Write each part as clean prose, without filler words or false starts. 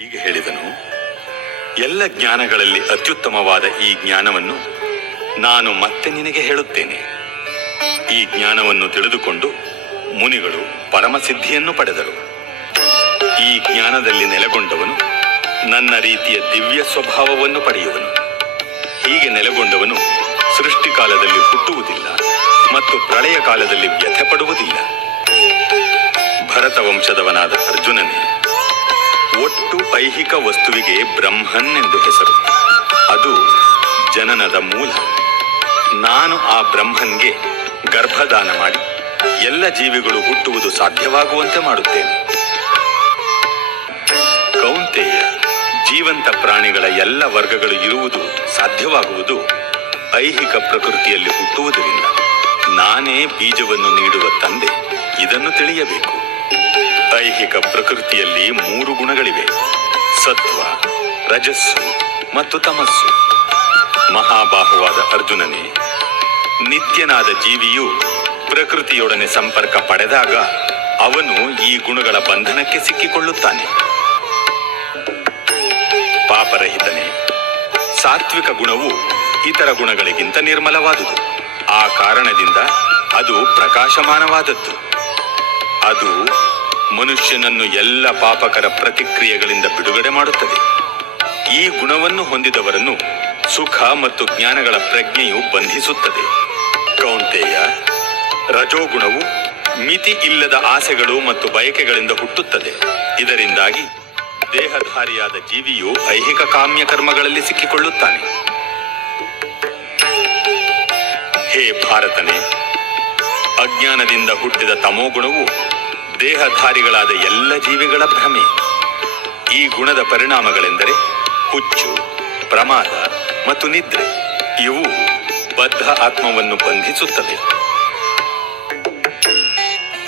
ಹೀಗೆ ಹೇಳಿದನು, ಎಲ್ಲ ಜ್ಞಾನಗಳಲ್ಲಿ ಅತ್ಯುತ್ತಮವಾದ ಈ ಜ್ಞಾನವನ್ನು ನಾನು ಮತ್ತೆ ನಿನಗೆ ಹೇಳುತ್ತೇನೆ. ಈ ಜ್ಞಾನವನ್ನು ತಿಳಿದುಕೊಂಡು ಮುನಿಗಳು ಪರಮಸಿದ್ಧಿಯನ್ನು ಪಡೆದರು. ಈ ಜ್ಞಾನದಲ್ಲಿ ನೆಲೆಗೊಂಡವನು ನನ್ನ ರೀತಿಯ ದಿವ್ಯ ಸ್ವಭಾವವನ್ನು ಪಡೆಯುವನು. ಹೀಗೆ ನೆಲೆಗೊಂಡವನು ಸೃಷ್ಟಿಕಾಲದಲ್ಲಿ ಹುಟ್ಟುವುದಿಲ್ಲ ಮತ್ತು ಪ್ರಳಯ ಕಾಲದಲ್ಲಿ ವ್ಯಥೆ ಪಡುವುದಿಲ್ಲ. ಭರತ ವಂಶದವನಾದ ಅರ್ಜುನನೇ, ಒಟ್ಟು ಐಹಿಕ ವಸ್ತುವಿಗೆ ಬ್ರಹ್ಮನ್ ಎಂದು ಹೆಸರು. ಅದು ಜನನದ ಮೂಲ. ನಾನು ಆ ಬ್ರಹ್ಮನ್ಗೆ ಗರ್ಭದಾನ ಮಾಡಿ ಎಲ್ಲ ಜೀವಿಗಳು ಹುಟ್ಟುವುದು ಸಾಧ್ಯವಾಗುವಂತೆ ಮಾಡುತ್ತೇನೆ. ಕೌಂತೆಯ, ಜೀವಂತ ಪ್ರಾಣಿಗಳ ಎಲ್ಲ ವರ್ಗಗಳು ಇರುವುದು ಸಾಧ್ಯವಾಗುವುದು ಐಹಿಕ ಪ್ರಕೃತಿಯಲ್ಲಿ ಹುಟ್ಟುವುದರಿಂದ. ನಾನೇ ಬೀಜವನ್ನು ನೀಡುವ ತಂದೆ, ಇದನ್ನು ತಿಳಿಯಬೇಕು. ಐಹಿಕ ಪ್ರಕೃತಿಯಲ್ಲಿ 3 ಗುಣಗಳಿವೆ: ಸತ್ವ, ರಜಸ್ಸು ಮತ್ತು ತಮಸ್ಸು. ಮಹಾಬಾಹುವಾದ ಅರ್ಜುನನೇ, ನಿತ್ಯನಾದ ಜೀವಿಯು ಪ್ರಕೃತಿಯೊಡನೆ ಸಂಪರ್ಕ ಪಡೆದಾಗ ಅವನು ಈ ಗುಣಗಳ ಬಂಧನಕ್ಕೆ ಸಿಕ್ಕಿಕೊಳ್ಳುತ್ತಾನೆ. ಪಾಪರಹಿತನೇ, ಸಾತ್ವಿಕ ಗುಣವು ಇತರ ಗುಣಗಳಿಗಿಂತ ನಿರ್ಮಲವಾದುದು. ಆ ಕಾರಣದಿಂದ ಅದು ಪ್ರಕಾಶಮಾನವಾದದ್ದು. ಅದು ಮನುಷ್ಯನನ್ನು ಎಲ್ಲ ಪಾಪಕರ ಪ್ರತಿಕ್ರಿಯೆಗಳಿಂದ ಬಿಡುಗಡೆ ಮಾಡುತ್ತದೆ. ಈ ಗುಣವನ್ನು ಹೊಂದಿದವರನ್ನು ಸುಖ ಮತ್ತು ಜ್ಞಾನಗಳ ಪ್ರಜ್ಞೆಯು ಬಂಧಿಸುತ್ತದೆ. ಕೌಂತೆಯ, ರಜೋಗುಣವು ಮಿತಿ ಇಲ್ಲದ ಆಸೆಗಳು ಮತ್ತು ಬಯಕೆಗಳಿಂದ ಹುಟ್ಟುತ್ತದೆ. ಇದರಿಂದಾಗಿ ದೇಹಧಾರಿಯಾದ ಜೀವಿಯು ಐಹಿಕ ಕಾಮ್ಯ ಕರ್ಮಗಳಲ್ಲಿ ಸಿಕ್ಕಿಕೊಳ್ಳುತ್ತಾನೆ. ಹೇ ಭಾರತನೇ, ಅಜ್ಞಾನದಿಂದ ಹುಟ್ಟಿದ ತಮೋಗುಣವು ದೇಹಧಾರಿಗಳಾದ ಎಲ್ಲ ಜೀವಿಗಳ ಭ್ರಮೆ. ಈ ಗುಣದ ಪರಿಣಾಮಗಳೆಂದರೆ ಹುಚ್ಚು, ಪ್ರಮಾದ ಮತ್ತು ನಿದ್ರೆ. ಇವು ಬದ್ಧ ಆತ್ಮವನ್ನು ಬಂಧಿಸುತ್ತದೆ.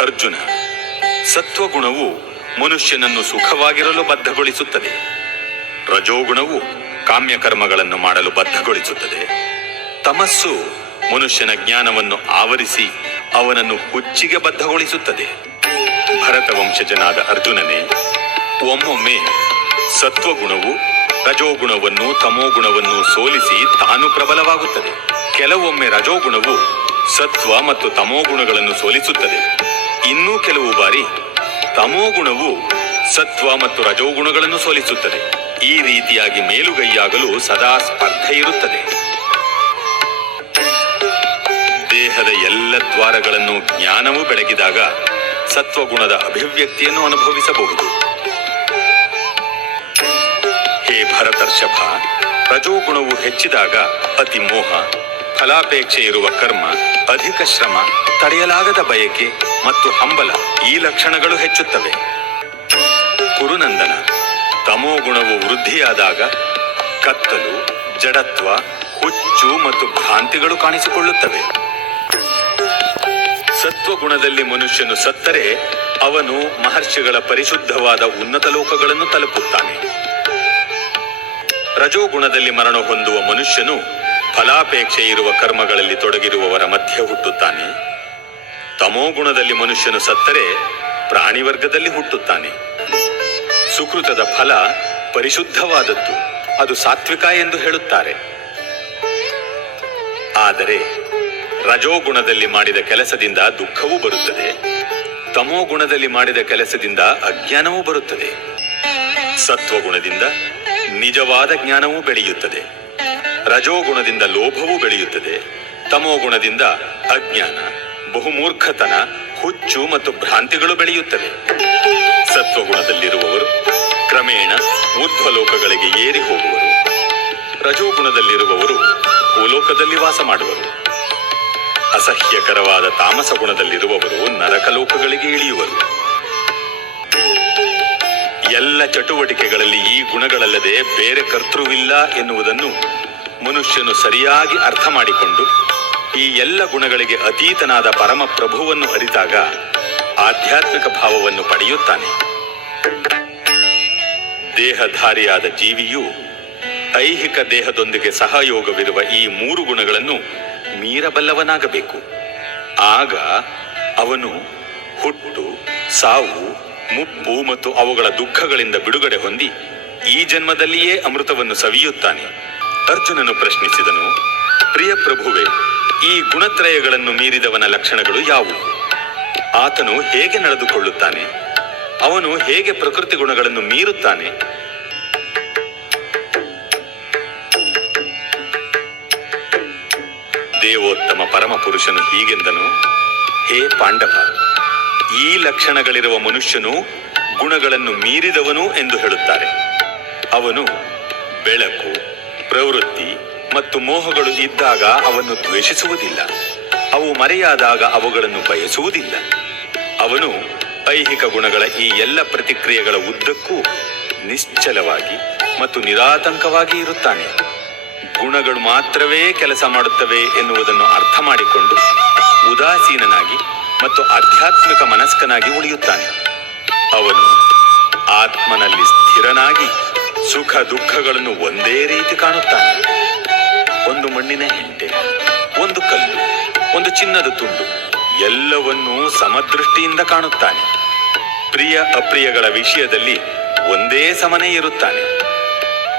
ಅರ್ಜುನ, ಸತ್ವಗುಣವು ಮನುಷ್ಯನನ್ನು ಸುಖವಾಗಿರಲು ಬದ್ಧಗೊಳಿಸುತ್ತದೆ. ರಜೋಗುಣವು ಕಾಮ್ಯಕರ್ಮಗಳನ್ನು ಮಾಡಲು ಬದ್ಧಗೊಳಿಸುತ್ತದೆ. ತಮಸ್ಸು ಮನುಷ್ಯನ ಜ್ಞಾನವನ್ನು ಆವರಿಸಿ ಅವನನ್ನು ಹುಚ್ಚಿಗೆ ಬದ್ಧಗೊಳಿಸುತ್ತದೆ. ಭರತ ವಂಶಜನಾದ ಅರ್ಜುನನೇ, ಒಮ್ಮೊಮ್ಮೆ ಸತ್ವಗುಣವು ರಜೋಗುಣವನ್ನು ತಮೋಗುಣವನ್ನು ಸೋಲಿಸಿ ತಾನು ಪ್ರಬಲವಾಗುತ್ತದೆ. ಕೆಲವೊಮ್ಮೆ ರಜೋಗುಣವು ಸತ್ವ ಮತ್ತು ತಮೋಗುಣಗಳನ್ನು ಸೋಲಿಸುತ್ತದೆ. ಇನ್ನೂ ಕೆಲವು ಬಾರಿ ತಮೋಗುಣವು ಸತ್ವ ಮತ್ತು ರಜೋಗುಣಗಳನ್ನು ಸೋಲಿಸುತ್ತದೆ. ಈ ರೀತಿಯಾಗಿ ಮೇಲುಗೈಯಾಗಲು ಸದಾ ಸ್ಪರ್ಧೆ ಇರುತ್ತದೆ. ದೇಹದ ಎಲ್ಲ ದ್ವಾರಗಳನ್ನು ಜ್ಞಾನವು ಬೆಳಗಿದಾಗ ಸತ್ವಗುಣದ ಅಭಿವ್ಯಕ್ತಿಯನ್ನು ಅನುಭವಿಸಬಹುದು. ಹೇ ಭರತರ್ಷಭ, ರಜೋಗುಣವು ಹೆಚ್ಚಿದಾಗ ಅತಿಮೋಹ, ಫಲಾಪೇಕ್ಷೆ ಇರುವ ಕರ್ಮ, ಅಧಿಕ ಶ್ರಮ, ತಡೆಯಲಾಗದ ಬಯಕೆ ಮತ್ತು ಹಂಬಲ, ಈ ಲಕ್ಷಣಗಳು ಹೆಚ್ಚುತ್ತವೆ. ಕುರುನಂದನ, ತಮೋಗುಣವು ವೃದ್ಧಿಯಾದಾಗ ಕತ್ತಲು, ಜಡತ್ವ, ಹುಚ್ಚು ಮತ್ತು ಭ್ರಾಂತಿಗಳು ಕಾಣಿಸಿಕೊಳ್ಳುತ್ತವೆ. ಸತ್ವಗುಣದಲ್ಲಿ ಮನುಷ್ಯನು ಸತ್ತರೆ ಅವನು ಮಹರ್ಷಿಗಳ ಪರಿಶುದ್ಧವಾದ ಉನ್ನತ ಲೋಕಗಳನ್ನು ತಲುಪುತ್ತಾನೆ. ರಜೋಗುಣದಲ್ಲಿ ಮರಣ ಹೊಂದುವ ಮನುಷ್ಯನು ಫಲಾಪೇಕ್ಷೆ ಇರುವ ಕರ್ಮಗಳಲ್ಲಿ ತೊಡಗಿರುವವರ ಮಧ್ಯೆ ಹುಟ್ಟುತ್ತಾನೆ. ತಮೋಗುಣದಲ್ಲಿ ಮನುಷ್ಯನು ಸತ್ತರೆ ಪ್ರಾಣಿ ವರ್ಗದಲ್ಲಿ ಹುಟ್ಟುತ್ತಾನೆ. ಸುಕೃತದ ಫಲ ಪರಿಶುದ್ಧವಾದದ್ದು, ಅದು ಸಾತ್ವಿಕ ಎಂದು ಹೇಳುತ್ತಾರೆ. ಆದರೆ ರಜೋಗುಣದಲ್ಲಿ ಮಾಡಿದ ಕೆಲಸದಿಂದ ದುಃಖವೂ ಬರುತ್ತದೆ. ತಮೋಗುಣದಲ್ಲಿ ಮಾಡಿದ ಕೆಲಸದಿಂದ ಅಜ್ಞಾನವೂ ಬರುತ್ತದೆ. ಸತ್ವಗುಣದಿಂದ ನಿಜವಾದ ಜ್ಞಾನವೂ ಬೆಳೆಯುತ್ತದೆ. ರಜೋಗುಣದಿಂದ ಲೋಭವೂ ಬೆಳೆಯುತ್ತದೆ. ತಮೋಗುಣದಿಂದ ಅಜ್ಞಾನ, ಬಹುಮೂರ್ಖತನ, ಹುಚ್ಚು ಮತ್ತು ಭ್ರಾಂತಿಗಳು ಬೆಳೆಯುತ್ತವೆ. ಸತ್ವಗುಣದಲ್ಲಿರುವವರು ಕ್ರಮೇಣ ಊರ್ಧ್ವಲೋಕಗಳಿಗೆ ಏರಿ ಹೋಗುವರು. ರಜೋಗುಣದಲ್ಲಿರುವವರು ಭೂಲೋಕದಲ್ಲಿ ವಾಸ ಮಾಡುವರು. ಅಸಹ್ಯಕರವಾದ ತಾಮಸ ಗುಣದಲ್ಲಿರುವವರು ನರಕಲೋಕಗಳಿಗೆ ಇಳಿಯುವರು. ಎಲ್ಲ ಚಟುವಟಿಕೆಗಳಲ್ಲಿ ಈ ಗುಣಗಳಲ್ಲದೆ ಬೇರೆ ಕರ್ತೃವಿಲ್ಲ ಎನ್ನುವುದನ್ನು ಮನುಷ್ಯನು ಸರಿಯಾಗಿ ಅರ್ಥ ಮಾಡಿಕೊಂಡು ಈ ಎಲ್ಲ ಗುಣಗಳಿಗೆ ಅತೀತನಾದ ಪರಮ ಪ್ರಭುವನ್ನು ಅರಿತಾಗ ಆಧ್ಯಾತ್ಮಿಕ ಭಾವವನ್ನು ಪಡೆಯುತ್ತಾನೆ. ದೇಹಧಾರಿಯಾದ ಜೀವಿಯು ಐಹಿಕ ದೇಹದೊಂದಿಗೆ ಸಹಯೋಗವಿರುವ ಈ 3 ಗುಣಗಳನ್ನು ಮೀರಬಲ್ಲವನಾಗಬೇಕು. ಆಗ ಅವನು ಹುಟ್ಟು, ಸಾವು ಮುಪ್ಪು ಮತ್ತು ಅವುಗಳ ದುಃಖಗಳಿಂದ ಬಿಡುಗಡೆ ಹೊಂದಿ ಈ ಜನ್ಮದಲ್ಲಿಯೇ ಅಮೃತವನ್ನು ಸವಿಯುತ್ತಾನೆ. ಅರ್ಜುನನು ಪ್ರಶ್ನಿಸಿದನು, ಪ್ರಿಯ ಪ್ರಭುವೇ, ಈ ಗುಣತ್ರಯಗಳನ್ನು ಮೀರಿದವನ ಲಕ್ಷಣಗಳು ಯಾವುವು? ಆತನು ಹೇಗೆ ನಡೆದುಕೊಳ್ಳುತ್ತಾನೆ? ಅವನು ಹೇಗೆ ಪ್ರಕೃತಿ ಗುಣಗಳನ್ನು ಮೀರುತ್ತಾನೆ? ದೇವೋತ್ತಮ ಪರಮಪುರುಷನು ಹೀಗೆಂದನು, ಹೇ ಪಾಂಡವ, ಈ ಲಕ್ಷಣಗಳಿರುವ ಮನುಷ್ಯನು ಗುಣಗಳನ್ನು ಮೀರಿದವನು ಎಂದು ಹೇಳುತ್ತಾರೆ. ಅವನು ಬೆಳಕು, ಪ್ರವೃತ್ತಿ ಮತ್ತು ಮೋಹಗಳು ಇದ್ದಾಗ ಅವನ್ನು ದ್ವೇಷಿಸುವುದಿಲ್ಲ. ಅವು ಮರೆಯಾದಾಗ ಅವುಗಳನ್ನು ಬಯಸುವುದಿಲ್ಲ. ಅವನು ಐಹಿಕ ಗುಣಗಳ ಈ ಎಲ್ಲ ಪ್ರತಿಕ್ರಿಯೆಗಳ ಉದ್ದಕ್ಕೂ ನಿಶ್ಚಲವಾಗಿ ಮತ್ತು ನಿರಾತಂಕವಾಗಿ ಇರುತ್ತಾನೆ. ಗುಣಗಳು ಮಾತ್ರವೇ ಕೆಲಸ ಮಾಡುತ್ತವೆ ಎನ್ನುವುದನ್ನು ಅರ್ಥ ಮಾಡಿಕೊಂಡು ಉದಾಸೀನನಾಗಿ ಮತ್ತು ಆಧ್ಯಾತ್ಮಿಕ ಮನಸ್ಕನಾಗಿ ಉಳಿಯುತ್ತಾನೆ. ಅವನು ಆತ್ಮನಲ್ಲಿ ಸ್ಥಿರನಾಗಿ ಸುಖ ದುಃಖಗಳನ್ನು ಒಂದೇ ರೀತಿ ಕಾಣುತ್ತಾನೆ. ಒಂದು ಮಣ್ಣಿನ ಹೆಂಟೆ, ಒಂದು ಕಲ್ಲು, ಒಂದು ಚಿನ್ನದ ತುಂಡು ಎಲ್ಲವನ್ನೂ ಸಮದೃಷ್ಟಿಯಿಂದ ಕಾಣುತ್ತಾನೆ. ಪ್ರಿಯ ಅಪ್ರಿಯಗಳ ವಿಷಯದಲ್ಲಿ ಒಂದೇ ಸಮನೆ ಇರುತ್ತಾನೆ.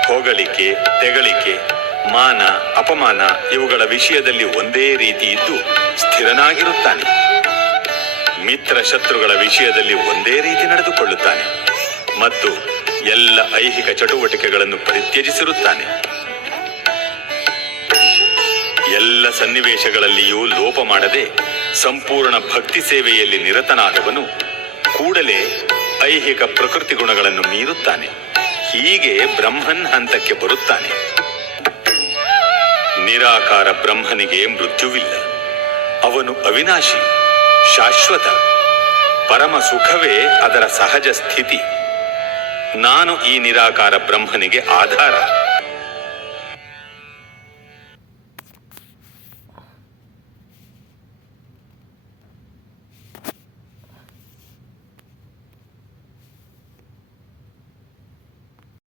ಹೊಗಳಿಕೆ, ತೆಗಳಿಕೆ, ಮಾನ, ಅಪಮಾನ ಇವುಗಳ ವಿಷಯದಲ್ಲಿ ಒಂದೇ ರೀತಿ ಇದ್ದು ಸ್ಥಿರನಾಗಿರುತ್ತಾನೆ. ಮಿತ್ರ ಶತ್ರುಗಳ ವಿಷಯದಲ್ಲಿ ಒಂದೇ ರೀತಿ ನಡೆದುಕೊಳ್ಳುತ್ತಾನೆ ಮತ್ತು ಎಲ್ಲ ಐಹಿಕ ಚಟುವಟಿಕೆಗಳನ್ನು ಪರಿತ್ಯಜಿಸಿರುತ್ತಾನೆ. ಎಲ್ಲ ಸನ್ನಿವೇಶಗಳಲ್ಲಿಯೂ ಲೋಪ ಮಾಡದೆ ಸಂಪೂರ್ಣ ಭಕ್ತಿ ಸೇವೆಯಲ್ಲಿ ನಿರತನಾದವನು ಕೂಡಲೇ ಐಹಿಕ ಪ್ರಕೃತಿ ಗುಣಗಳನ್ನು ಮೀರುತ್ತಾನೆ. ಹೀಗೆ ಬ್ರಹ್ಮನ್ ಹಂತಕ್ಕೆ ಬರುತ್ತಾನೆ. ನಿರಾಕಾರ ಬ್ರಹ್ಮನಿಗೆ ಮೃತ್ಯುವಿಲ್ಲ. ಅವನು ಅವಿನಾಶಿ, ಶಾಶ್ವತ. ಪರಮ ಸುಖವೇ ಅದರ ಸಹಜ ಸ್ಥಿತಿ. ನಾನು ಈ ನಿರಾಕಾರ ಬ್ರಹ್ಮನಿಗೆ ಆಧಾರ.